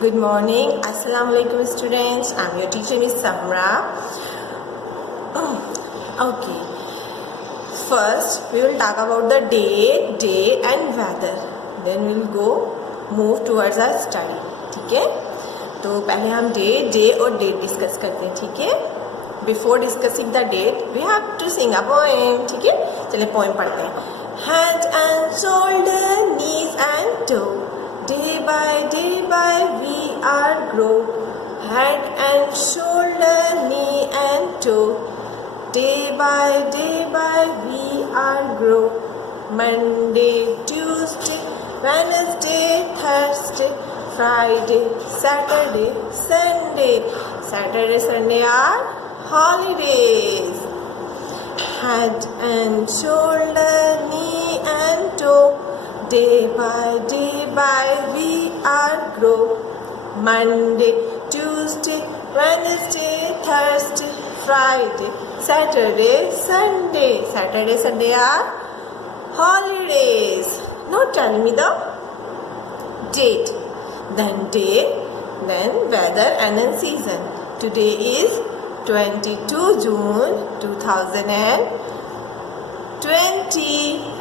Good morning. Assalamu alaikum students. I'm your teacher Miss Samra. Okay. First we will talk about the day and weather. Then we will move towards our study. ठीक है? तो पहले हम day और date discuss करते हैं. ठीक है? Before discussing the date, we have to sing a poem. ठीक है? चलिए poem पढ़ते हैं. Head and shoulder, knees and toe. Day by we are grow. Head and shoulder, knee and toe. Day by we are grow. Monday, Tuesday, Wednesday, Thursday, Friday, Saturday, Sunday. Saturday, Sunday are holidays. Head and shoulder, knee and toe. Day by we are grow. Monday, Tuesday, Wednesday, Thursday, Friday, Saturday, Sunday. Saturday, Sunday are holidays. Now tell me the date. Then day, then weather and then season. Today is 22 June 2020.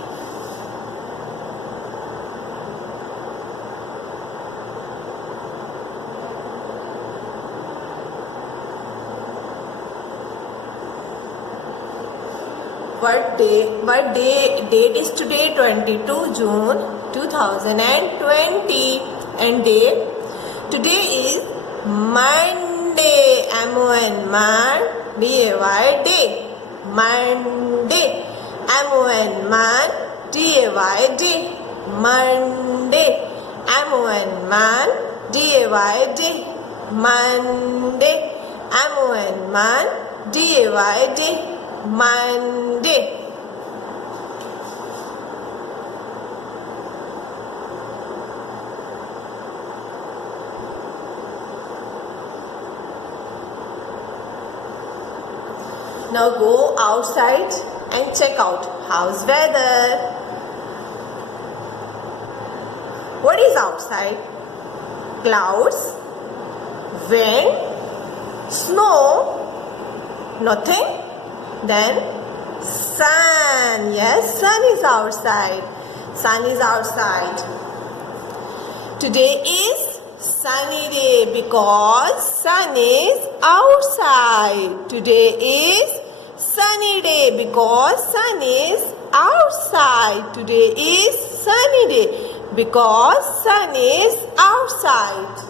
What date is today? 22 June 2020. And day? Today is Monday. M-O-N, man, D-A-Y, day. Monday. M-O-N, man, D-A-Y, day. Monday. M-O-N, man, D-A-Y, day. Monday. M-O-N, man, D-A-Y, day. Monday. Now go outside and check out how's weather. What is outside? Clouds, wind, snow, nothing. Then sun. Yes, sun is outside. Sun is outside. Today is sunny day because sun is outside. Today is sunny day because sun is outside. Today is sunny day because sun is outside.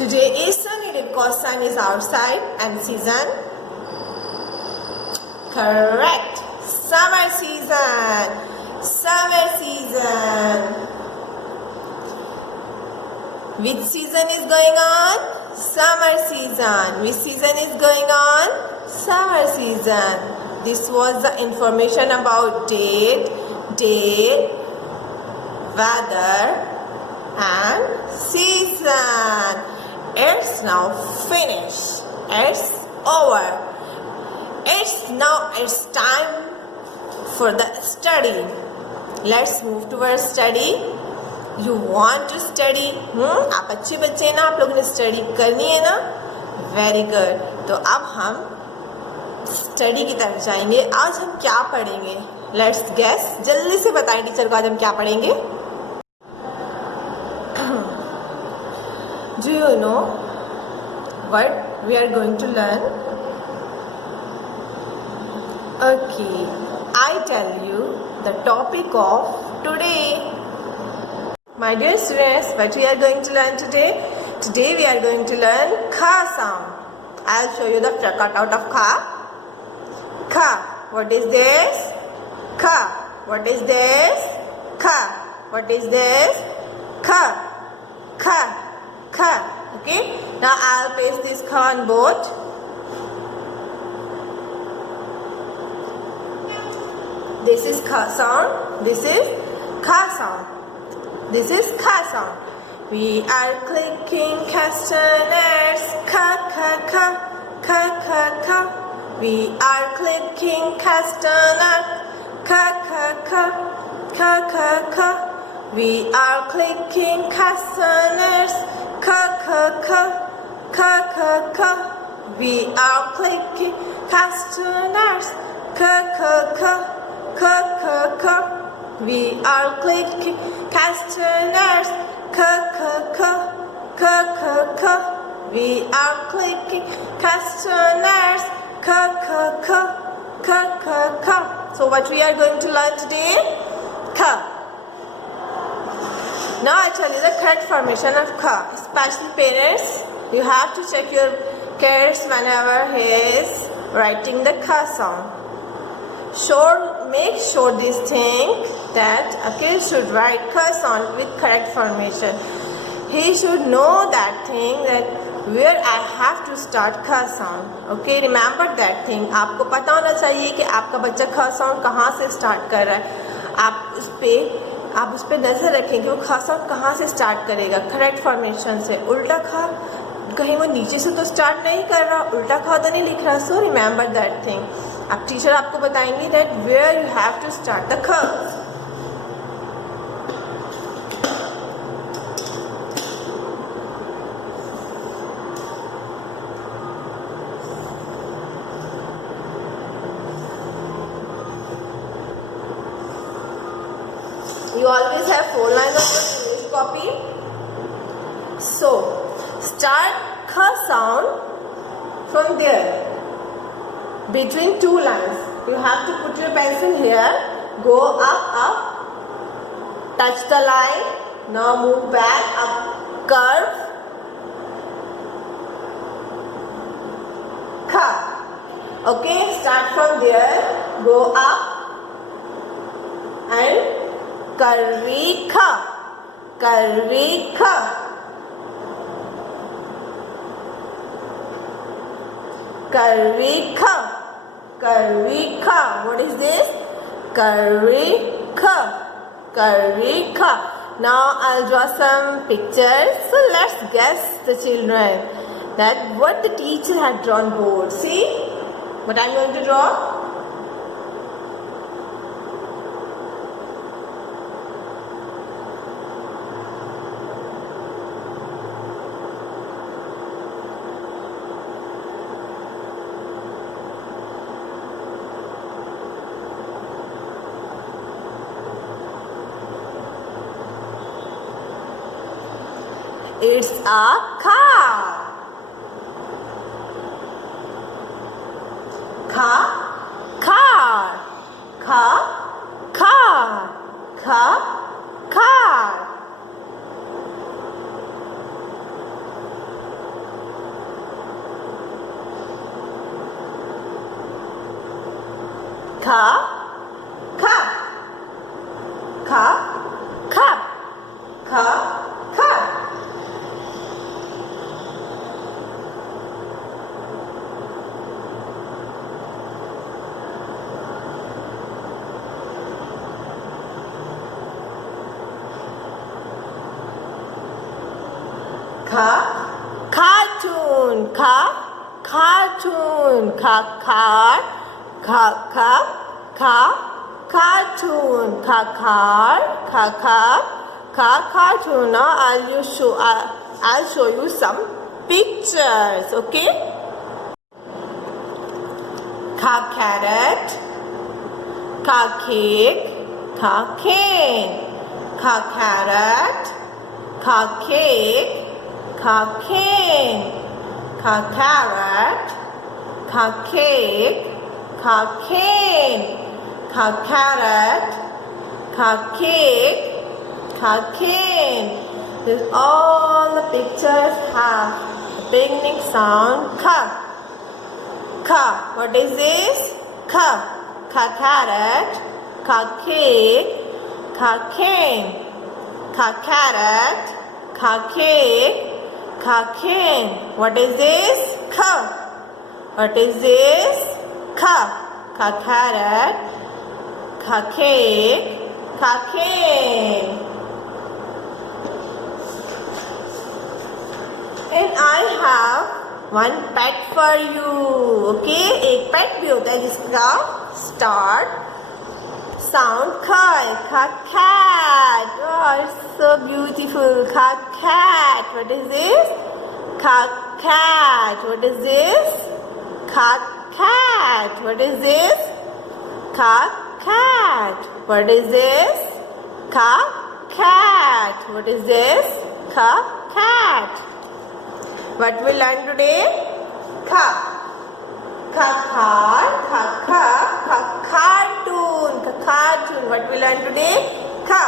Today is sunny day because sun is outside. And season? Correct. Summer season. Summer season. Which season is going on? Summer season. Which season is going on? Summer season. This was the information about date, day, weather, and season. It's now finished. It's over. It's time for the study. Let's move towards study. You want to study? आप अच्छे बच्चे हैं ना, आप लोगों ने study करनी है ना? Very good. तो अब हम स्टडी की तरफ जाएंगे. आज हम क्या पढ़ेंगे? Let's guess. जल्दी से बताएं टीचर को आज हम क्या पढ़ेंगे. Do you know what we are going to learn? Okay, I tell you the topic of today. My dear students, what we are going to learn today? Today we are going to learn kha sound. I'll show you the cutout of kha. Kha. What is this? Kha. What is this? Kha. What is this? Kha. Kha. Kha. Okay. Now I'll paste this kha on board. This is kha sound. This is Kha sound. This is kha sound. We are clicking castanets. Kha kha kha kha kha kha. We are clicking castanets. Kha kha kha kha kha kha. We are clicking castanets. Kha kha kha kha kha kha. We are clicking castanets. Kha kha kha kha kha kha. We are clicking castanets. Kha kha kha kha kha kha. We are clicking castanets. Kha kha kha kha kha kha. So what we are going to learn today? Kha. Now I tell you the correct formation of kha. Especially parents, you have to check your kids whenever he is writing the kha sound. Make sure this thing that a kid should write kha sound with correct formation. He should know that thing that where I have to start kha sound. Okay, remember that thing. आपको पता होना चाहिए कि आपका बच्चा kha sound कहाँ से start कर रहा है. आप उस पे नजर रखें कि वो खा साउंड कहाँ से स्टार्ट करेगा. करेक्ट फॉर्मेशन से. उल्टा खा, कहीं वो नीचे से तो स्टार्ट नहीं कर रहा, उल्टा खा तो नहीं लिख रहा. So remember that thing. अब टीचर आपको बताएंगे that where you have to start the ख. You always have 4 lines of your English copy. So, start kha sound from there. Between 2 lines. You have to put your pencil here. Go up. Touch the line. Now move back up. Curve. Kha. Okay, start from there. Go up. And करवी ख. करवी ख. करवी ख. करवी ख. What is this? करवी ख. करवी ख. Now I'll draw some pictures. So let's guess the children that what the teacher had drawn board. See what I'm going to draw? It's a car. Car. Car. Car. Car. Car. Car. Car. Car. Car. Car. Car. Car. Cartoon. Cartoon. Car. Cartoon. Cartoon. Now I'll show you some pictures. Okay. Carrot. Cake. Cane. Carrot. Cake. Cane. Carrot. Cake. Cane. Carrot. Cake. Cane. These all the pictures have the beginning sound ka. What is this? Carrot. Cake. Cane. Carrot. Cake. Cane. What is this? What is this? Carrot. Cake. Kaken. And I have one pet for you. Okay, एक pet भी होता है जिसका start sound ख है. Kha cat. Oh, it's so beautiful. Kha cat. What is this? Kha cat. What is this? Kha cat. What is this? Kha cat. What is this? Kha cat. What is this? Kha cat. What we learn today? Kha. Kha card. Kha kha. Kha cartoon. Kha cartoon. What we learn today? Kha.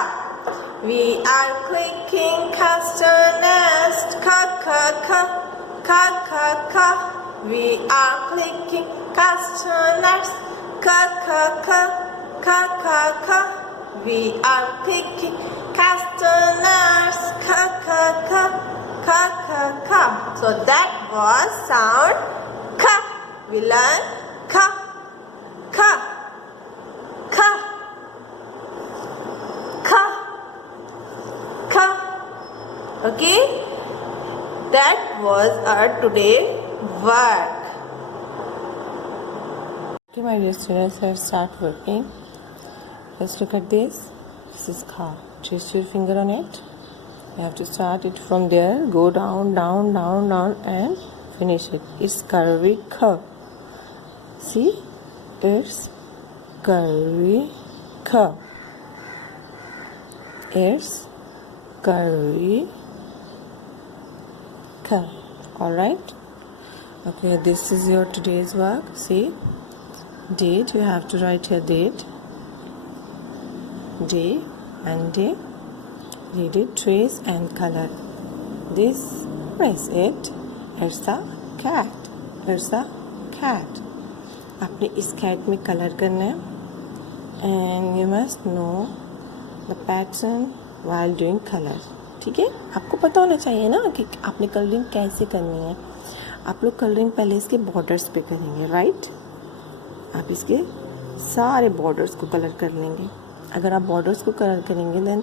We are clicking castor nest. Kha kha kha. Kha kha kha. We are clicking castor nest. Kha kha kha. Kha kha kha. We are clicking castor nest. Kha kha kha. Kha kha kha. So that was sound kha. We learn kha, kha, kha, kha, kha. Okay, that was our today work. Okay, my dear students, let's start working. Let's look at this. This is kha. Trace your finger on it. You have to start it from there, go down, down, down, down, and finish it. It's curvy curve. See, it's curvy curve. It's curvy curve. All right. Okay, this is your today's work. See, date. You have to write your date, day and day. Read it, trace and color. This is it. It's a cat. It's a cat. आपने इस cat में colour करना है. And you must know the pattern while doing color. ठीक है, आपको पता होना चाहिए ना कि आपने कलरिंग कैसे करनी है. आप लोग कलरिंग पहले इसके बॉर्डर्स पे करेंगे, राइट. आप इसके सारे बॉर्डर्स को कलर कर लेंगे. अगर आप बॉर्डर्स को कलर करेंगे then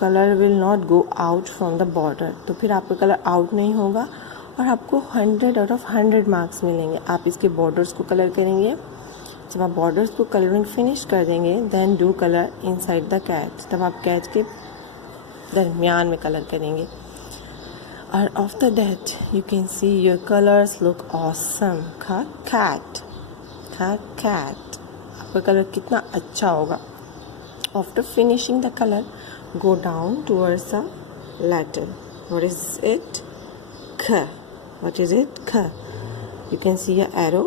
colour will not go out from the border. तो फिर आपका कलर आउट नहीं होगा और आपको 100 आउट ऑफ 100 मार्क्स मिलेंगे. आप इसके बॉर्डर्स को कलर करेंगे. जब आप बॉर्डर्स को कलरिंग फिनिश कर देंगे then do colour inside the catch. तब आप कैच के दरमियान में कलर करेंगे. और after that you can see your colours look awesome. खा कैट, खा कैट. आपका कलर कितना अच्छा होगा. After finishing the color, go down towards the letter. What is it? K. What is it? K. You can see an arrow.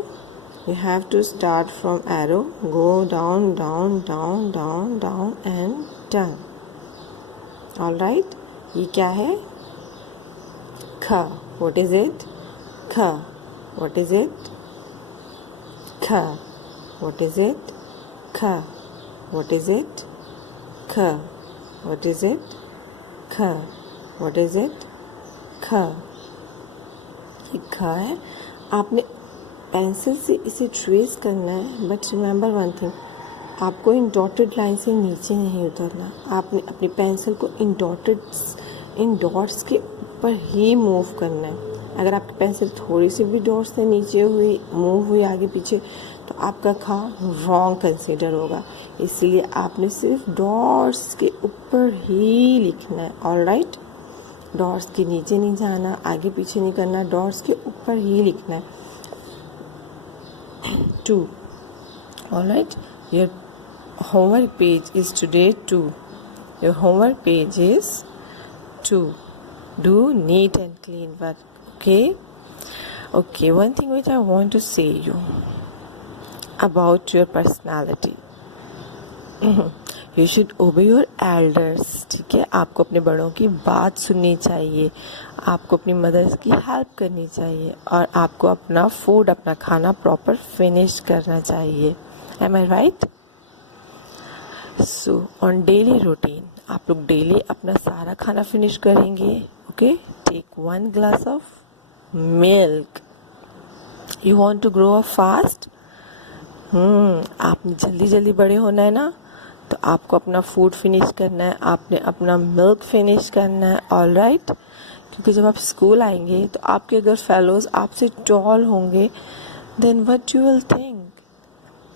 You have to start from arrow. Go down, down, down, down, down, and down. All right. ये क्या है? K. What is it? K. What is it? K. What is it? K. What is it? K. What is it? K. What is it? K. ये ख है. आपने pencil से इसे trace करना है. बट रिमेंबर वन थिंग, आपको इन dotted line से नीचे नहीं उतरना. आपने अपनी पेंसिल को इन डॉट्स के ऊपर ही मूव करना है. अगर आपकी पेंसिल थोड़ी सी भी डॉट्स से नीचे हुई, मूव हुई आगे पीछे, तो आपका खा रॉन्ग कंसीडर होगा. इसलिए आपने सिर्फ डॉट्स के ऊपर ही लिखना है. All right. डॉट्स के नीचे नहीं जाना, आगे पीछे नहीं करना, डॉट्स के ऊपर ही लिखना है. 2. All right. Your homework page is today 2. Your homework page is 2. Do neat and clean work. Okay, one thing which I want to say you about your personality. You should obey your elders. ठीक है, आपको अपने बड़ों की बात सुननी चाहिए. आपको अपनी मदर्स की हेल्प करनी चाहिए और आपको अपना फूड, अपना खाना प्रॉपर फिनिश करना चाहिए. Am I right? So on daily routine, आप लोग डेली अपना सारा खाना फिनिश करेंगे. Okay, take 1 glass of milk. You want to grow up fast? आपने जल्दी जल्दी बड़े होना है ना, तो आपको अपना फूड फिनिश करना है, आपने अपना मिल्क फिनिश करना है, ऑल राइट। क्योंकि जब आप स्कूल आएंगे तो आपके अगर फेलोज आपसे टॉल होंगे then what you will think.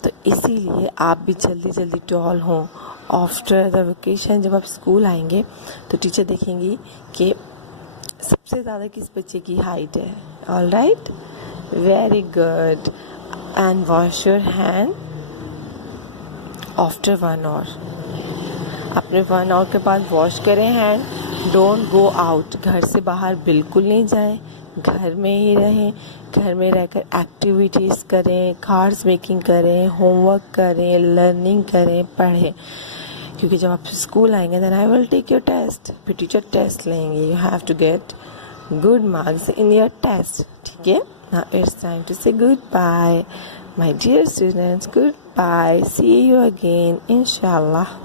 तो इसीलिए आप भी जल्दी जल्दी टॉल हों। आफ्टर द वेकेशन जब आप स्कूल आएंगे तो टीचर देखेंगी कि सबसे ज़्यादा किस बच्चे की हाइट है, all right, very good. And wash your hand after 1 hour। अपने 1 hour के बाद वॉश करें हैंड। डोंट गो आउट, घर से बाहर बिल्कुल नहीं जाएं, घर में ही रहें। घर में रहकर एक्टिविटीज़ करें, कार्ड्स मेकिंग करें, होमवर्क करें, लर्निंग करें, पढ़ें। क्योंकि जब आप स्कूल आएंगे then I will take your test, फिर टीचर टेस्ट लेंगे। You have to get good marks in your test, ठीक है। Now it's time to say good bye my dear students, good bye, see you again इंशाल्लाह।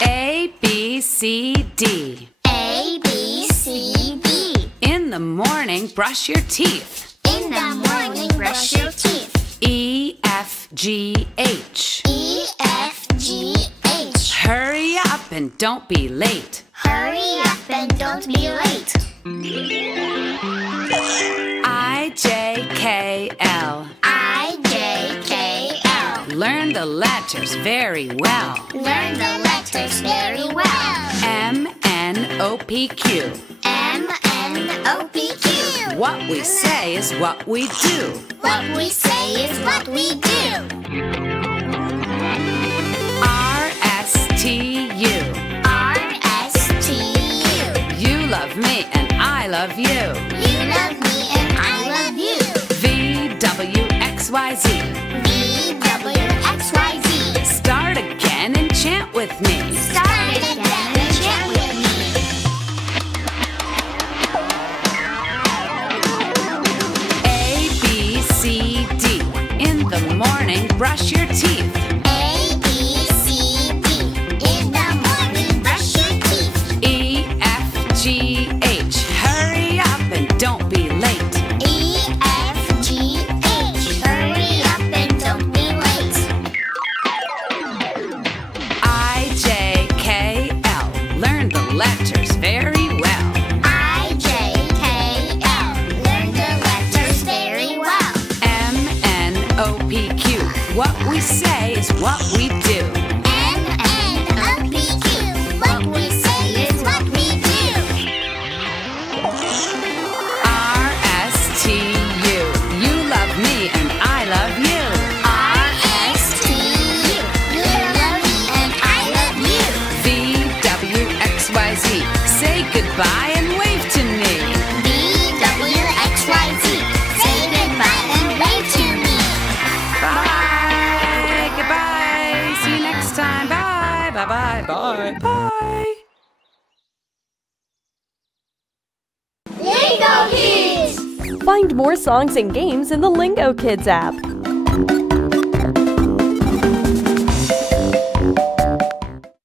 A, B, C, D. A, B, C, D. In the morning, brush your teeth. In the morning, brush your teeth. E, F, G, H. E, F, G, H. Hurry up and don't be late. Hurry up and don't be late. I, J, K, L. I, J, K, L. Learn the letters very well. Learn the letters very well. M, N, O, P, Q. M, N, O, P, Q. What we say is what we do. What we say is what we do. R, S, T, U. R, S, T, U. You love me and I love you. You love me and I love you. V, W, X, Y, Z. V, W, X, Y, Z. Start again and chant with me. Start again and chant with me. A, B, C, D. In the morning, brush your teeth. A, B, C, D. In the morning, brush your teeth. E, F, G, H. Hurry up and don't be late. E, F, G, H. Hurry up and don't be late. I, J, K, L. Learn the letters very well. I, J, K, L. Learn the letters very well. M, N, O, P, Q. What we say is what we do. M, N, O, P, Q. What we say is what we do. R, S, T, U. You love me and I love you. R, S, T, U. You love me and I love you. V, W, X, Y, Z. Say goodbye and wave to me. V, W, X, Y, Z. Say goodbye and wave to me. Bye. Goodbye. See you next time. Bye. Bye. Bye. Bye. Bye. Lingo Kids! Find more songs and games in the Lingo Kids app.